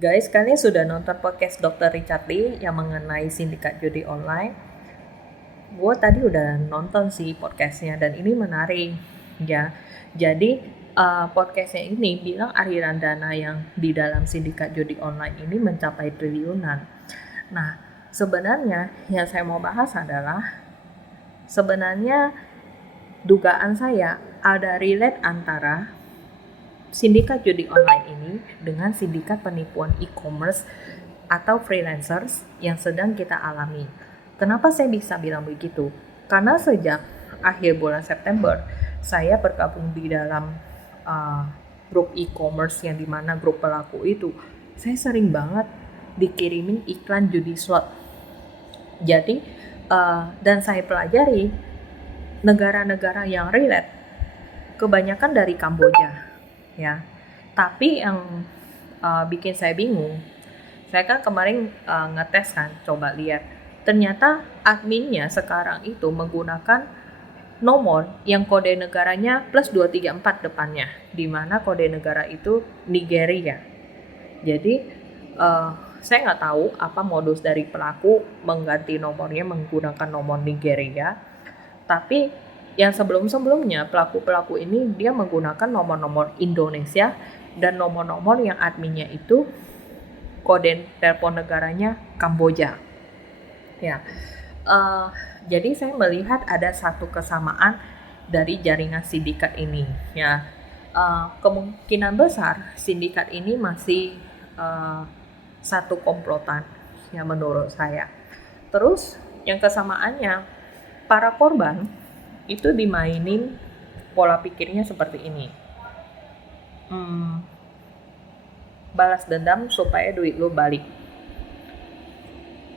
Guys, kalian sudah nonton podcast Dr. Richard Lee yang mengenai sindikat judi online? Gue tadi udah nonton sih podcastnya dan ini menarik ya. Jadi podcastnya ini bilang aliran dana yang di dalam sindikat judi online ini mencapai triliunan. Nah, sebenarnya yang saya mau bahas adalah sebenarnya dugaan saya ada relate antara sindikat judi online ini dengan sindikat penipuan e-commerce atau freelancers yang sedang kita alami. Kenapa saya bisa bilang begitu? Karena sejak akhir bulan September, saya bergabung di dalam uh, grup e-commerce yang dimana grup pelaku itu, saya sering banget dikirimin iklan judi slot. Jadi, dan saya pelajari negara-negara yang relate, kebanyakan dari Kamboja, ya. Tapi yang bikin saya bingung, saya kan kemarin ngetes kan, coba lihat. Ternyata adminnya sekarang itu menggunakan nomor yang kode negaranya plus 234 depannya, di mana kode negara itu Nigeria. Jadi saya nggak tahu apa modus dari pelaku mengganti nomornya menggunakan nomor Nigeria, tapi yang sebelum-sebelumnya pelaku-pelaku ini dia menggunakan nomor-nomor Indonesia dan nomor-nomor yang adminnya itu kode telepon negaranya Kamboja. Ya, jadi saya melihat ada satu kesamaan dari jaringan sindikat ini. Ya, kemungkinan besar sindikat ini masih satu komplotan, ya menurut saya. Terus yang kesamaannya, para korban itu dimainin pola pikirnya seperti ini. Balas dendam supaya duit lu balik.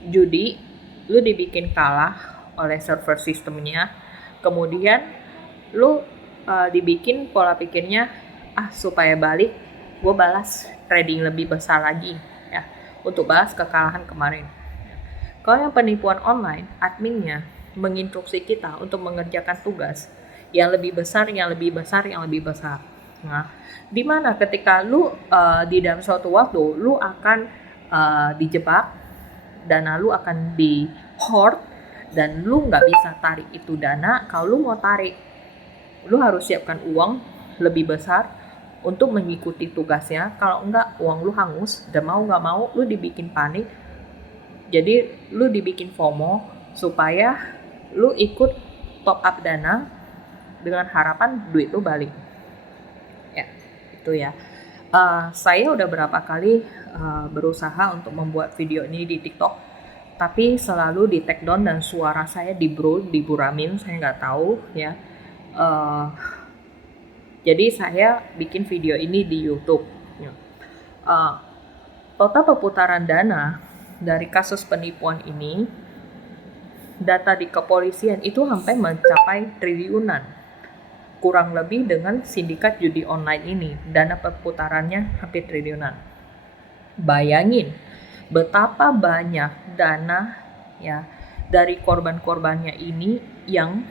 Judi, lu dibikin kalah oleh server sistemnya, kemudian lu dibikin pola pikirnya, supaya balik, gue balas trading lebih besar lagi, ya, untuk balas kekalahan kemarin. Kalau yang penipuan online, adminnya menginstruksi kita untuk mengerjakan tugas yang lebih besar, yang lebih besar, yang lebih besar. Nah, dimana ketika lu di dalam suatu waktu, lu akan dijebak, dana lu akan di hoard, dan lu nggak bisa tarik itu dana. Kalau lu mau tarik, lu harus siapkan uang lebih besar untuk mengikuti tugasnya. Kalau enggak, uang lu hangus, dan mau nggak mau lu dibikin panik. Jadi lu dibikin FOMO supaya lu ikut top up dana dengan harapan duit lu balik. Ya, itu ya. Saya udah berapa kali berusaha untuk membuat video ini di TikTok, tapi selalu di take down dan suara saya diburamin, saya nggak tahu ya. Jadi saya bikin video ini di YouTube. Total perputaran dana dari kasus penipuan ini, data di kepolisian itu sampai mencapai triliunan, kurang lebih dengan sindikat judi online ini, dana perputarannya hampir triliunan. Bayangin betapa banyak dana ya dari korban-korbannya ini yang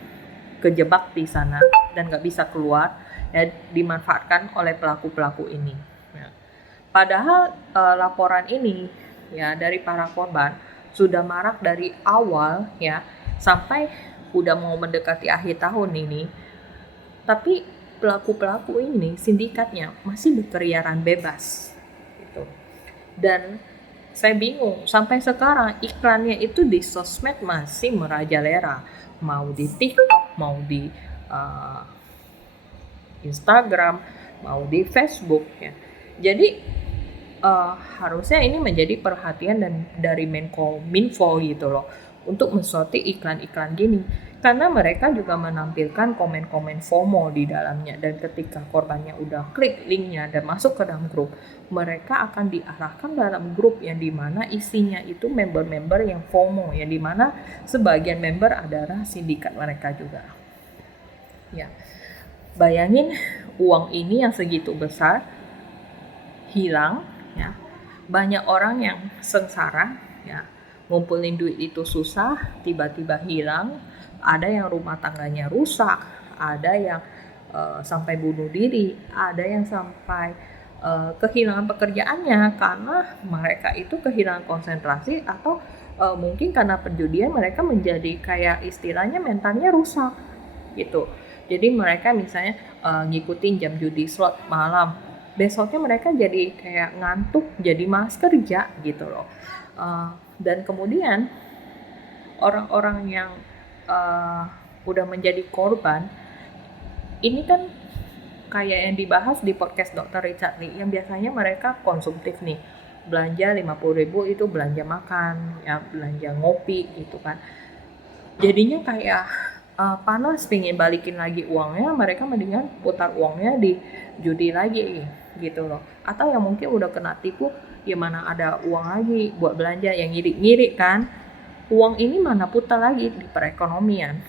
kejebak di sana dan nggak bisa keluar, ya, dimanfaatkan oleh pelaku-pelaku ini. Ya. Padahal laporan ini ya dari para korban sudah marak dari awal, ya, sampai udah mau mendekati akhir tahun ini, tapi pelaku-pelaku ini sindikatnya masih berkeliaran bebas gitu. Dan saya bingung, sampai sekarang iklannya itu di sosmed masih merajalela, mau di TikTok, mau di Instagram, mau di Facebook, ya. Jadi harusnya ini menjadi perhatian dan dari Menkominfo gitu loh, untuk mensortir iklan-iklan gini, karena mereka juga menampilkan komen-komen FOMO di dalamnya, dan ketika korbannya udah klik linknya dan masuk ke dalam grup, mereka akan diarahkan dalam grup yang dimana isinya itu member-member yang FOMO, yang dimana sebagian member adalah sindikat mereka juga. Ya, bayangin uang ini yang segitu besar hilang, ya. Banyak orang yang sengsara, ya. Ngumpulin duit itu susah, tiba-tiba hilang. Ada yang rumah tangganya rusak, ada yang sampai bunuh diri, ada yang sampai kehilangan pekerjaannya karena mereka itu kehilangan konsentrasi atau mungkin karena perjudian mereka menjadi kayak istilahnya mentalnya rusak gitu. Jadi mereka misalnya ngikutin jam judi slot malam, besoknya mereka jadi kayak ngantuk, jadi malas kerja gitu loh. Dan kemudian orang-orang yang udah menjadi korban ini kan kayak yang dibahas di podcast Dr. Richard Lee, yang biasanya mereka konsumtif nih, belanja 50.000 itu belanja makan, ya belanja ngopi gitu kan. Jadinya kayak panas pengen balikin lagi uangnya, mereka mendingan putar uangnya di judi lagi gitu loh. Atau yang mungkin udah kena tipu, ya mana ada uang lagi buat belanja, yang ngirit-ngirit kan. Uang ini mana putar lagi di perekonomian.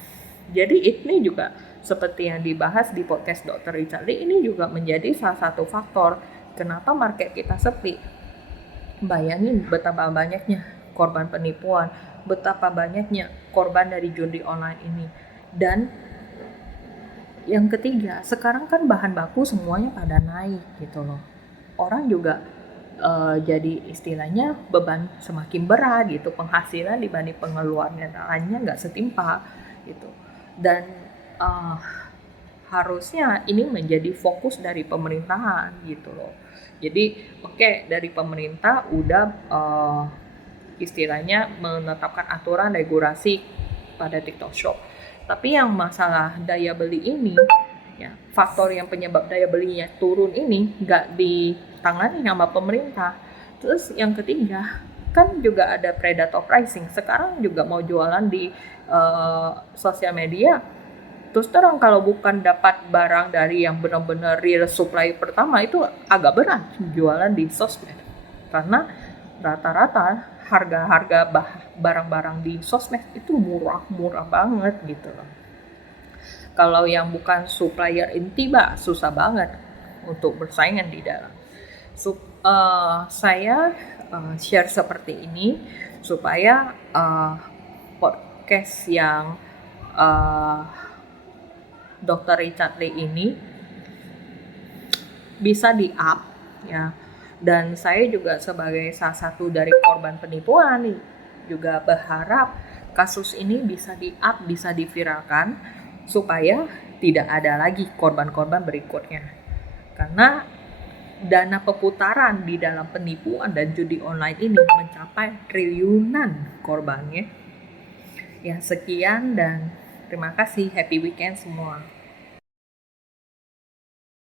Jadi ini juga seperti yang dibahas di podcast Dr. Richard Lee, ini juga menjadi salah satu faktor kenapa market kita sepi. Bayangin betapa banyaknya korban penipuan, betapa banyaknya korban dari judi online ini. Dan yang ketiga, sekarang kan bahan baku semuanya pada naik gitu loh. Orang juga jadi istilahnya beban semakin berat gitu, penghasilan dibanding pengeluarannya nggak setimpal gitu. Dan harusnya ini menjadi fokus dari pemerintahan gitu loh. Jadi dari pemerintah udah istilahnya menetapkan aturan regulasi pada TikTok Shop. Tapi yang masalah daya beli ini, ya faktor yang penyebab daya belinya turun ini nggak ditangani sama pemerintah. Terus yang ketiga, kan juga ada predator pricing. Sekarang juga mau jualan di sosial media. Terus terang kalau bukan dapat barang dari yang benar-benar real supply pertama, itu agak berat jualan di sosmed. Karena rata-rata harga-harga barang-barang di sosmed itu murah banget gitu loh. Kalau yang bukan supplier inti susah banget untuk bersaingan di dalam. Saya share seperti ini supaya podcast yang Dr. Richard Lee ini bisa di-up ya. Dan saya juga sebagai salah satu dari korban penipuan nih, juga berharap kasus ini bisa di-up, bisa diviralkan supaya tidak ada lagi korban-korban berikutnya. Karena dana perputaran di dalam penipuan dan judi online ini mencapai triliunan korbannya. Ya, sekian dan terima kasih. Happy weekend semua.